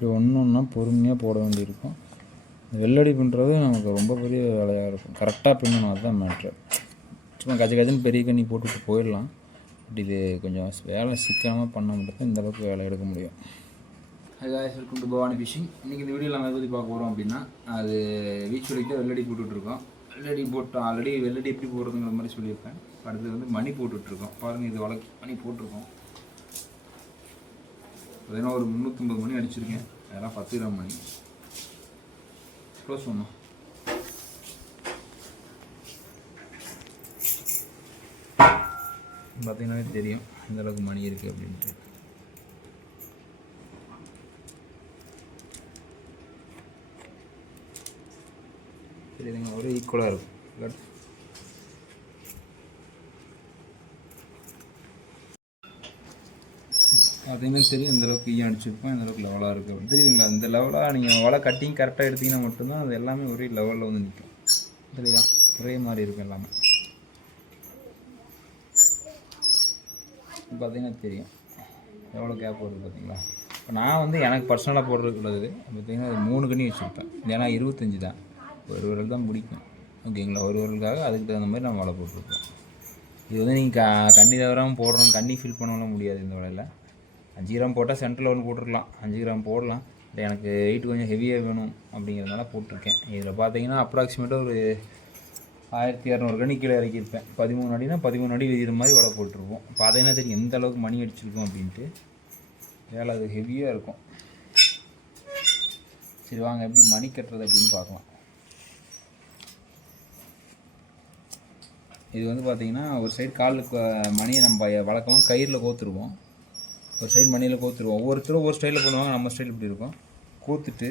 இப்படி ஒன்று ஒன்றா பொறுமையாக போட வேண்டியிருக்கும். இந்த வெள்ளடி பின்னுறது நமக்கு ரொம்ப பெரிய வேலையாக இருக்கும். கரெக்டாக பின்னணும் அதுதான் மேட்ரு சும்மா கஜ கஜன்னு பெரிய கண்ணி போட்டுவிட்டு போயிடலாம். பட் இது கொஞ்சம் வேலை சிக்கனமாக பண்ண மட்டும் இந்த அளவுக்கு வேலை எடுக்க முடியும். Hi welcome to Bhavani fishing இன்றைக்கி இந்த வீடியோவில் நம்ம எதை பற்றி பார்க்க போகிறோம் அப்படின்னா அது வீச்சு வரைக்கும் வெள்ளடி போட்டுட்ருக்கோம் வெள்ளடி போட்டோம் ஆல்ரெடி வெள்ளடி எப்படி போடுறதுங்கிற மாதிரி சொல்லியிருப்பேன். அடுத்து வந்து மணி போட்டுட்ருக்கோம் பாருங்கள் இது வழக்கு. மணி போட்டிருக்கோம். பார்த்தீங்கன்னா ஒரு முந்நூற்றம்பது மணி அடிச்சிருக்கேன். அதெல்லாம் பத்து கிராம் மணி. க்ளோஸ் பண்ணோம் பார்த்தீங்கன்னாவே தெரியும் இந்த அளவுக்கு மணி இருக்குது அப்படின்ட்டு. தெரியுதுங்க ஒரே ஈக்குவலாக இருக்கும். பட் பார்த்தீங்கன்னா தெரியும் இந்த அளவுக்கு ஈயம் அடிச்சிருப்போம் இந்த அளவுக்கு லெவலாக இருக்குது அப்படின்னு. தெரியுதுங்களா? இந்த லெவலாக நீங்கள் வலை கட்டிங் கரெக்டாக எடுத்தீங்கன்னா மட்டும்தான் அது எல்லாமே ஒரே லெவலில் வந்து நிற்கும் தெரியுதா ஒரே மாதிரி இருக்கும் எல்லாமே. பார்த்தீங்கன்னா தெரியும். எவ்வளோ கேப் வருது பார்த்தீங்களா இப்போ நான் வந்து எனக்கு பர்சனலாக போடுறதுக்குள்ளது பார்த்தீங்கன்னா அது மூணு கண்ணி வச்சுருப்பேன். ஏன்னா இருபத்தஞ்சி தான். ஒரு விரல் தான் பிடிக்கும். ஓகேங்களா ஒரு விரலுக்காக அதுக்கு தகுந்த மாதிரி நான் வலை போட்டிருப்போம். இது வந்து நீங்கள் க கண்ணி தவறாமல் போடுறோம் கண்ணி ஃபில் பண்ணலாம் முடியாது இந்த வலையில். அஞ்சு கிராம் போட்டால் சென்டரில் ஒன்று போட்டுருக்கலாம். அஞ்சு கிராம் போடலாம். பட் எனக்கு வெயிட் கொஞ்சம் ஹெவியாக வேணும் அப்படிங்கிறதுனால போட்டிருக்கேன். இதில் பார்த்தீங்கன்னா அப்ராக்சிமேட்டாக ஒரு ஆயிரத்தி இரநூறு கணி கீழே இறக்கியிருப்பேன் பதிமூணு அடினா பதிமூணு அடி விதிகிற மாதிரி வலை போட்டிருப்போம். பார்த்தீங்கன்னா தெரியும்? எந்த அளவுக்கு மணி அடிச்சிருக்கோம் அப்படின்ட்டு. வேலை அது ஹெவியாக இருக்கும். சரி வாங்க. எப்படி மணி கட்டுறது அப்படின்னு பார்க்கலாம். இது வந்து பார்த்தீங்கன்னா ஒரு சைடு காலுக்கு மணியை நம்ம வழக்கமாக கயிறில் கோத்துருவோம். ஒரு சைடு மணியில் கோத்துருவோம். ஒவ்வொருத்தரும் ஒவ்வொரு ஸ்டைலில் பண்ணுவாங்க. நம்ம ஸ்டைல் இப்படி இருக்கும். கோத்துட்டு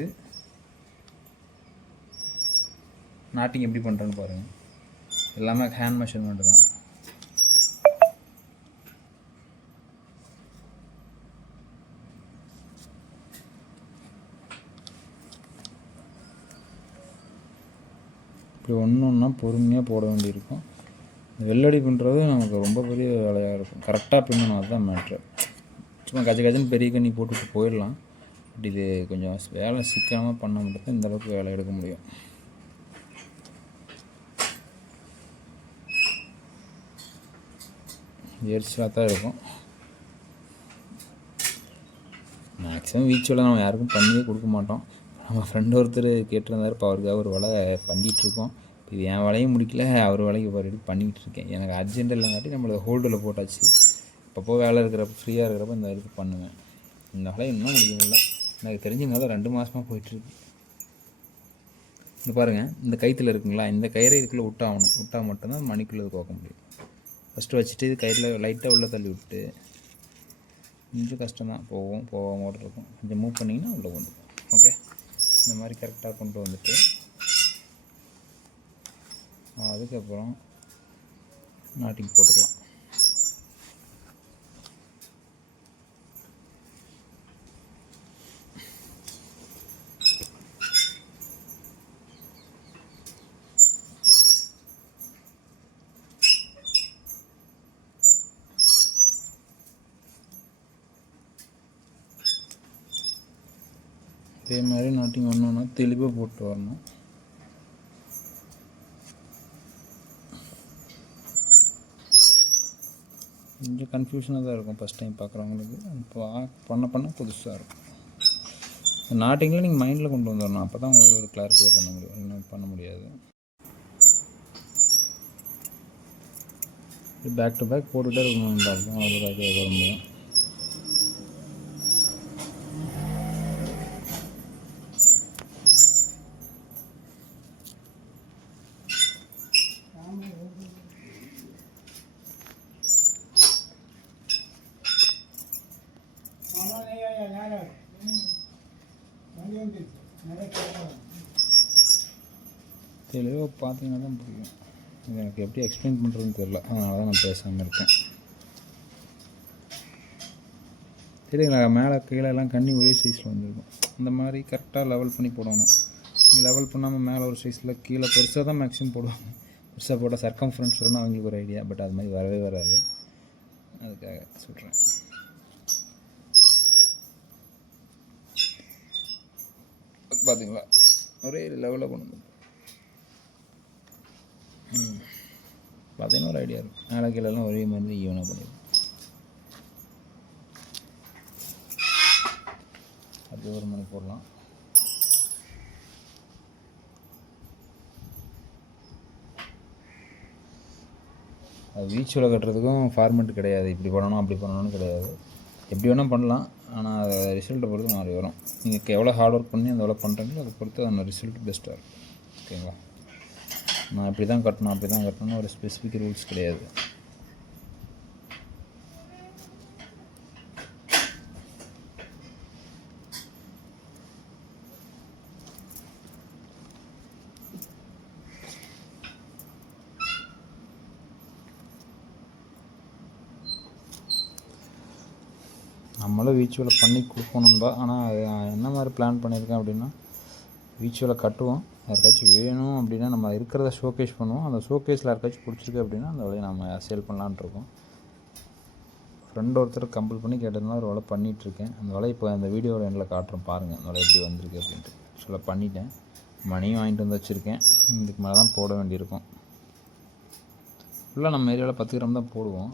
நாட்டிங் எப்படி பண்ணுறேன்னு பாருங்கள் எல்லாமே ஹேண்ட் மெஷர்மெண்ட் தான். இப்படி ஒன்று ஒன்றா பொறுமையாக போட வேண்டியிருக்கும். வெள்ளடி பின்னுறது நமக்கு ரொம்ப பெரிய வேலையாக இருக்கும். கரெக்டாக பின்னணும். அதுதான் மேட்ரு சும்மா கஜ கஜன்னு பெரிய கண்ணி போட்டுவிட்டு போயிடலாம். பட் இது கொஞ்சம் வேலை சிக்கனமாக பண்ண மட்டும் இந்த அளவுக்கு வேலை எடுக்க முடியும். எரிச்சலாக தான் இருக்கும். மேக்ஸிமம் வீச்சுவலாக நம்ம யாருக்கும் பண்ணியே கொடுக்க மாட்டோம். நம்ம ஃப்ரெண்டு ஒருத்தர் கேட்டிருந்தார் இப்போ அவருக்காக ஒரு வேலை பண்ணிகிட்ருக்கோம் இது என் வேலையும் முடிக்கல அவர் வேலைக்கு ஒரு பண்ணிக்கிட்டு இருக்கேன். எனக்கு அர்ஜென்ட் இல்லைங்காட்டி நம்மளை ஹோல்டில் போட்டாச்சு. அப்பப்போ வேலை இருக்கிறப்ப ஃப்ரீயாக இருக்கிறப்ப இந்த இதுக்கு பண்ணுவேன். இந்த வேலை இன்னும் முடியல எனக்கு தெரிஞ்ச ரெண்டு மாதமாக போயிட்டுருக்கு. இந்த பாருங்கள் இந்த கயிற்றில் இருக்குங்களா? இந்த கயிறை இதுக்குள்ளே விட்டாகணும் விட்டால் மட்டும்தான் மணிக்குள்ளே இது கோக்க முடியும். ஃபஸ்ட்டு வச்சுட்டு இது கயிறில் லைட்டாக உள்ளே தள்ளி விட்டு கொஞ்சம் கஷ்டமாக போகும் போகாம ஓட இருக்கும். கொஞ்சம் மூவ் பண்ணிங்கன்னா உள்ளே கொண்டு ஓகே இந்த மாதிரி கரெக்டாக கொண்டு வந்துட்டு அதுக்கப்புறம் நாட்டிங் போட்டுக்கலாம். இதே மாதிரி நாட்டிங் ஒன்று ஒன்றா தெளிவாக போட்டு வரணும். கொஞ்சம் கன்ஃபியூஷனாக தான் இருக்கும் ஃபஸ்ட் டைம் பார்க்குறவங்களுக்கு இப்போ பண்ண பண்ண புதுசாக இருக்கும். நாட்டிங்கில் நீங்கள் மைண்டில் கொண்டு வந்துடணும் அப்போ தான் உங்களுக்கு ஒரு கிளாரிட்டியாக பண்ண முடியும். இன்னும் பண்ண முடியாது. பேக் டு பேக் போட்டுகிட்டே இருக்கணும். தான் அவ்வளோ அது வர முடியும் தெளிவாக பார்த்தீங்கன்னா தான் புரியும். இது எனக்கு எப்படி எக்ஸ்பிளைன் பண்ணுறதுன்னு தெரில அதனால தான் நான் பேசாமல் இருக்கேன். தெரியுங்களா மேலே கீழே எல்லாம் கண்ணி ஒரே சைஸில் வந்துருக்கும். அந்த மாதிரி கரெக்டாக லெவல் பண்ணி போடணும். லெவல் பண்ணாமல் மேலே ஒரு சைஸில் கீழே பெருசாக தான் மேக்ஸிமம் போடுவாங்க. பெருசாக போட்டால் சர்க்கம் ஃப்ரெண்ட்ஸ் வரணும் அவங்களுக்கு ஒரு ஐடியா பட் அது மாதிரி வரவே வராது. அதுக்காக சொல்கிறேன் பார்த்தீங்களா ஒரே லெவலில் கொண்டு வந்து பார்த்தீங்கன்னா ஒரு ஐடியா இருக்கும் மேலே ஒரே மாதிரி ஈவனாக பண்ணிடுவோம் அது ஒரு மணி போடலாம். அது வீச்சுவில் கட்டுறதுக்கும் ஃபார்மெட் கிடையாது. இப்படி பண்ணணும் அப்படி பண்ணணும்னு கிடையாது. எப்படி வேணால் பண்ணலாம். ஆனால் அது ரிசல்ட்டை பொறுத்து மாறி வரும். நீங்கள் எவ்வளோ ஹார்ட் ஒர்க் பண்ணி அந்த எவ்வளோ பண்ணுறீங்களோ அதை பொறுத்து அந்த ரிசல்ட் பெஸ்ட்டாக இருக்கும். ஓகேங்களா? நான் இப்படி தான் கட்டணும் அப்படி தான் கட்டணும்னு ஒரு ஸ்பெசிஃபிக் ரூல்ஸ் கிடையாது. நம்மளும் வீச்சுவலை பண்ணி கொடுக்கணும் தான். ஆனால் அது என்ன மாதிரி பிளான் பண்ணியிருக்கேன் அப்படின்னா வீச்சுவலை கட்டுவோம். யாருக்காச்சும் வேணும் அப்படின்னா நம்ம இருக்கிறத ஷோகேஸ் பண்ணுவோம். அந்த ஷோகேஸில் யாருக்காச்சும் பிடிச்சிருக்கு அப்படின்னா அந்த வழியை நம்ம சேல் பண்ணலான்ட்டு இருக்கோம். ஃப்ரெண்ட் ஒருத்தர் கம்பல் பண்ணி கேட்டதுனால ஒரு வேலை பண்ணிகிட்ருக்கேன் அந்த வேலை இப்போ அந்த வீடியோவில் எண்டில் காட்டுறோம் பாருங்கள் அந்த வேலை எப்படி வந்திருக்கு அப்படின்ட்டு. சொல்ல பண்ணிட்டேன். மணியும் வாங்கிட்டு வந்து வச்சுருக்கேன். இதுக்கு மேலே தான் போட வேண்டியிருக்கும். ஃபுல்லாக நம்ம ஏரியாவில் பத்து கிராம் தான் போடுவோம்.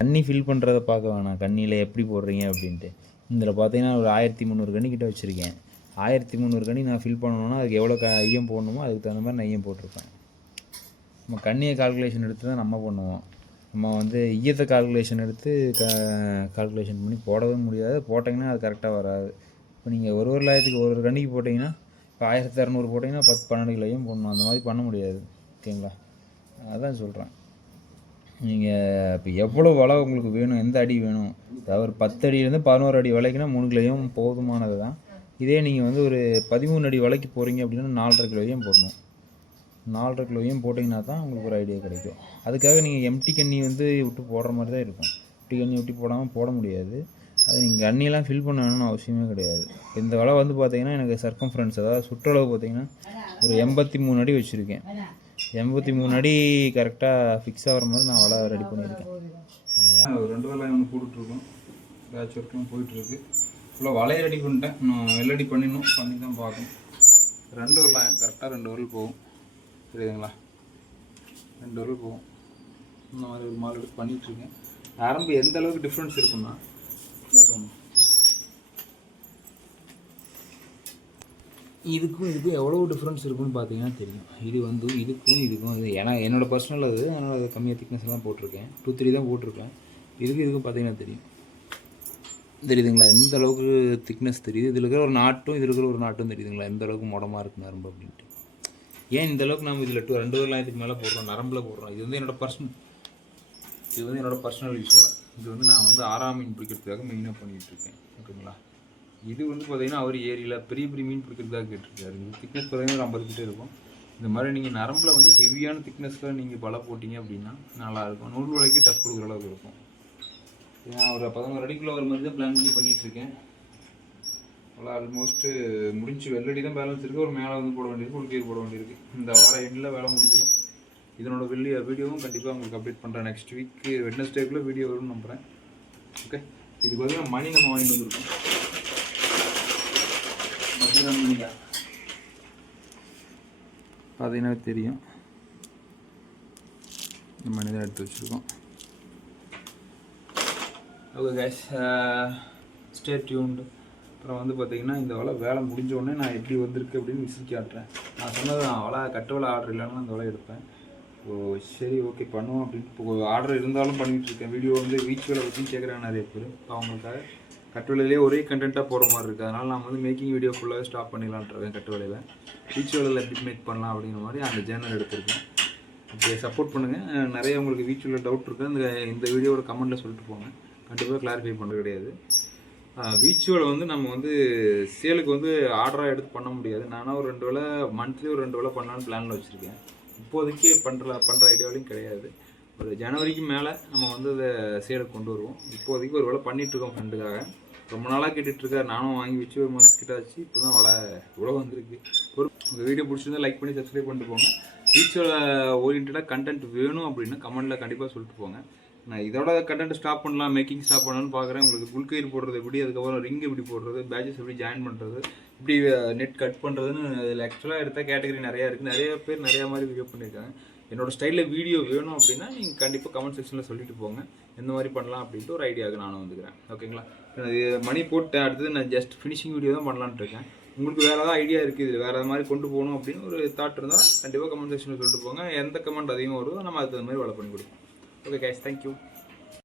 தண்ணி ஃபில் பண்ணுறத பார்க்க வேணாம். கண்ணியில் எப்படி போடுறீங்க அப்படின்ட்டு. இதில் பார்த்தீங்கன்னா ஒரு ஆயிரத்தி முந்நூறு கண்ணி கிட்ட வச்சுருக்கேன். ஆயிரத்தி முந்நூறு கண்ணி நான் ஃபில் பண்ணணும்னா அதுக்கு எவ்வளோ க ஐயம் போடணுமோ அதுக்கு தகுந்த மாதிரி நான் ஐயம் போட்டிருப்பேன். நம்ம கண்ணியை கால்குலேஷன் எடுத்து தான் நம்ம பண்ணுவோம். நம்ம வந்து ஈயத்தை கால்குலேஷன் எடுத்து க கால்குலேஷன் பண்ணி போடவே முடியாது. போட்டிங்கன்னா அது கரெக்டாக வராது. இப்போ நீங்கள் ஒரு ஒரு லாயத்துக்கு ஒரு ஒரு கண்ணிக்கு போட்டிங்கன்னா இப்போ ஆயிரத்தி இரநூறு போட்டிங்கன்னா பத்து பன்னெண்டு கிலோயும் போடணும். அந்த மாதிரி பண்ண முடியாது. ஓகேங்களா? அதான் சொல்கிறேன் நீங்கள் இப்போ எவ்வளோ வலை உங்களுக்கு வேணும் எந்த அடி வேணும்? அதாவது ஒரு பத்து அடியிலேருந்து பதினோரு அடி வலைக்குனா மூணு கிலோயும் போதுமானது தான் இதே நீங்கள் வந்து ஒரு பதிமூணு அடி வலைக்கு போகிறீங்க அப்படின்னா நாலரை கிலோவையும் போடணும். நாலரை கிலோவையும் போட்டிங்கன்னா தான் உங்களுக்கு ஒரு ஐடியா கிடைக்கும். அதுக்காக நீங்கள் எம்டி கண்ணி வந்து விட்டு போடுற மாதிரி தான் இருக்கும். எம்டி கண்ணி விட்டு போடாமல் போட முடியாது. அது நீங்கள் கண்ணியெல்லாம் ஃபில் பண்ண வேணும்னு அவசியமே கிடையாது. இந்த வலை வந்து பார்த்தீங்கன்னா எனக்கு சர்க்கம் ஃப்ரெண்ட்ஸ் அதாவது சுற்றளவு பார்த்தீங்கன்னா ஒரு எண்பத்தி மூணு அடி வச்சுருக்கேன். எண்பத்தி மூணு அடி கரெக்டாக ஃபிக்ஸ் ஆகிற மாதிரி நான் வலை ரெடி பண்ணியிருக்கேன். ஒரு ரெண்டு வேலை ஒன்று போட்டுட்ருக்கோம். பேட்ச் ஒர்க்கும் போயிட்டுருக்கு ஃபுல்லாக வலையை ரெடி பண்ணிட்டேன். இன்னும் வெள்ளடி பண்ணிடணும். பண்ணி தான் பார்க்கணும். ரெண்டு வரலாம் கரெக்டாக ரெண்டு வரல் போகும். புரியுதுங்களா? ரெண்டு வரல் போகும். இந்த மாதிரி ஒரு மாடல் பண்ணிகிட்ருக்கேன் நரம்பு எந்த அளவுக்கு டிஃப்ரென்ஸ் இருக்குன்னா சொல்லணும் இதுக்கும் இதுக்கும் எவ்வளோ டிஃப்ரென்ஸ் இருக்குன்னு பார்த்தீங்கன்னா தெரியும். இது வந்து இதுக்கும் இதுக்கும் இது ஏன்னா என்னோடய பர்சனல் அது அதனால் அது கம்மியாக திக்னஸ் தான் போட்டிருக்கேன். டூ த்ரீ தான் போட்டிருக்கேன். இதுக்கும் இதுக்கும் பார்த்தீங்கன்னா தெரியும். தெரியுதுங்களா? எந்த அளவுக்கு திக்னஸ் தெரியுது? இதில் இருக்கிற ஒரு நாட்டும் இதில் இருக்கிற ஒரு நாட்டும் தெரியுதுங்களா? எந்த அளவுக்கு மொடமாக இருக்கு நரம்பு அப்படின்ட்டு. ஏன் இந்த அளவுக்கு நம்ம இதில் டூ ரெண்டு வருஷத்துக்கு மேலே போடுறோம் நரம்பில் போடுறோம்? இது வந்து என்னோடய பர்சனல் இது வந்து என்னோடய பர்சனல் யூஸோட இது வந்து நான் வந்து ஆறாம் மீன் பிடிக்கிறதுக்காக மெயினாக பண்ணிகிட்ருக்கேன் ஓகேங்களா? இது வந்து பார்த்தீங்கன்னா அவர் ஏரியில் பெரிய பெரிய மீன் பிடிக்கிறதுக்காக கேட்டிருக்காரு. இது திக்னஸ் பார்த்தீங்கன்னா ஒரு ஐம்பது கிட்டே இருக்கும். இந்த மாதிரி நீங்கள் நரம்பில் வந்து ஹெவியான திக்னஸில் நீங்கள் பல போட்டிங்க அப்படின்னா நல்லாயிருக்கும் நூறு வலைக்கு டஃப் கொடுக்குற அளவுக்கு இருக்கும். நான் ஒரு பதினோரு அடிக்குள்ள ஒரு மாதிரி தான் பிளான் பண்ணி பண்ணிகிட்டு இருக்கேன் அவ்வளோ ஆல்மோஸ்ட்டு முடிஞ்சு வெள்ளடி தான் பேலன்ஸ் இருக்குது ஒரு மேலே வந்து போட வேண்டியிருக்கு ஒரு போட வேண்டியிருக்கு. இந்த வார எண்டில் வேலை முடிஞ்சிடும். இதனோட வெள்ளி வீடியோவும் கண்டிப்பாக உங்களுக்கு அப்டேட் பண்ணுறேன் நெக்ஸ்ட் வீக்கு வெட்னஸ்டேக்குள்ளே வீடியோ வரும்னு நம்புகிறேன் ஓகே இதுக்கு பார்த்தீங்கன்னா மணி நம்ம வாங்கிட்டு வந்திருக்கோம். பார்த்தீங்கன்னா தெரியும். இந்த மணி தான் எடுத்து வச்சுருக்கோம். ஓகே கேஷ் ஸ்டே டியூன்டு அப்புறம் வந்து பார்த்தீங்கன்னா இந்த வலை வேலை முடிஞ்ச உடனே நான் எப்படி வந்திருக்கு அப்படின்னு விசில் காட்டுறேன். நான் சொன்னது நான் வலை கட்டு வலை ஆர்டர் இல்லைன்னா அந்த வலை எடுப்பேன். ஓ சரி ஓகே பண்ணுவோம் அப்படின்னு. இப்போ ஆர்டர் இருந்தாலும் பண்ணிகிட்டு இருக்கேன். வீடியோ வந்து வீச் வேலை பற்றியும் கேட்குறாங்க நிறைய பேர். இப்போ அவங்களுக்காக கட்டுவேலையிலே ஒரே கண்டென்ட்டாக போகிற மாதிரி இருக்குது அதனால் நான் வந்து மேக்கிங் வீடியோ ஃபுல்லாகவே ஸ்டாப் பண்ணிடலான்ட்டு கட்டு வேலையில் வேலையில் எப்படி மேக் பண்ணலாம் அப்படிங்கிற மாதிரி அந்த ஜேர்னல் எடுத்திருக்கேன். அப்படியே சப்போர்ட் பண்ணுங்கள் நிறைய உங்களுக்கு வீச் டவுட் இருக்குது அந்த இந்த வீடியோவோட கமெண்ட்டில் சொல்லிட்டு போங்க. கண்டிப்பாக கிளாரிஃபை பண்ணுறது கிடையாது. வீச்சுவலை வந்து நம்ம வந்து சேலுக்கு வந்து ஆர்டராக எடுத்து பண்ண முடியாது. நானும் ஒரு ரெண்டு வேலை மந்த்லி ஒரு ரெண்டு வேலை பண்ணலான்னு பிளானில் வச்சுருக்கேன். இப்போதைக்கு பண்ணுற பண்ணுற ஐடியாவிலையும் கிடையாது. ஒரு ஜனவரிக்கு மேலே நம்ம வந்து அதை சேலுக்கு கொண்டு வருவோம். இப்போதைக்கு ஒரு வேலை பண்ணிகிட்ருக்கோம் ஃப்ரெண்டுக்காக ரொம்ப நாளாக கேட்டுட்ருக்காரு நானும் வாங்கி வச்சு ஒரு மாதத்துக்கிட்ட ஆச்சு. இப்போ தான் வலை இவ்வளோ வந்திருக்கு. ஒரு உங்கள் வீடியோ பிடிச்சிருந்தா லைக் பண்ணி சப்ஸ்கிரைப் பண்ணிட்டு போங்க. வீச்சோட ஓரியன்டாக கண்டென்ட் வேணும் அப்படின்னா கமெண்ட்டில் கண்டிப்பாக சொல்லிட்டு போங்க. நான் இதோட கண்டென்ட் ஸ்டாப் பண்ணலாம் மேக்கிங் ஸ்டாப் பண்ணலாம்னு பார்க்குறேன் உங்களுக்கு புல் போடுறது எப்படி அதுக்கப்புறம் ரிங் எப்படி போடுறது பேட்சஸ் எப்படி ஜாயின் பண்ணுறது இப்படி நெட் கட் பண்ணுறதுன்னு இதில் ஆக்சுவலாக எடுத்த கேட்டகரி நிறையா இருக்குது நிறைய பேர் நிறைய மாதிரி வீடியோ பண்ணியிருக்காங்க என்னோட ஸ்டைலில் வீடியோ வேணும் அப்படின்னா நீங்கள் கண்டிப்பாக கமெண்ட் செக்ஷனில் சொல்லிட்டு போங்க. எந்த மாதிரி பண்ணலாம் அப்படின்ட்டு ஒரு ஐடியாவுக்கு நானும் வந்துக்கிறேன். ஓகேங்களா இது மணி போட்டு அடுத்தது நான் ஜஸ்ட் ஃபினிஷிங் வீடியோ தான் பண்ணலான்ட்டு இருக்கேன். உங்களுக்கு வேறு ஏதாவது ஐடியா இருக்குது இதில் வேறு மாதிரி கொண்டு போகணும் அப்படின்னு ஒரு தாட் இருந்தால் கண்டிப்பாக கமெண்ட் செக்ஷனில் சொல்லிட்டு போங்க. எந்த கமெண்ட் அதிகமாக வருதோ நம்ம அதுக்கு தகுந்த மாதிரி வேலை பண்ணி கொடுப்போம். Okay cash thank you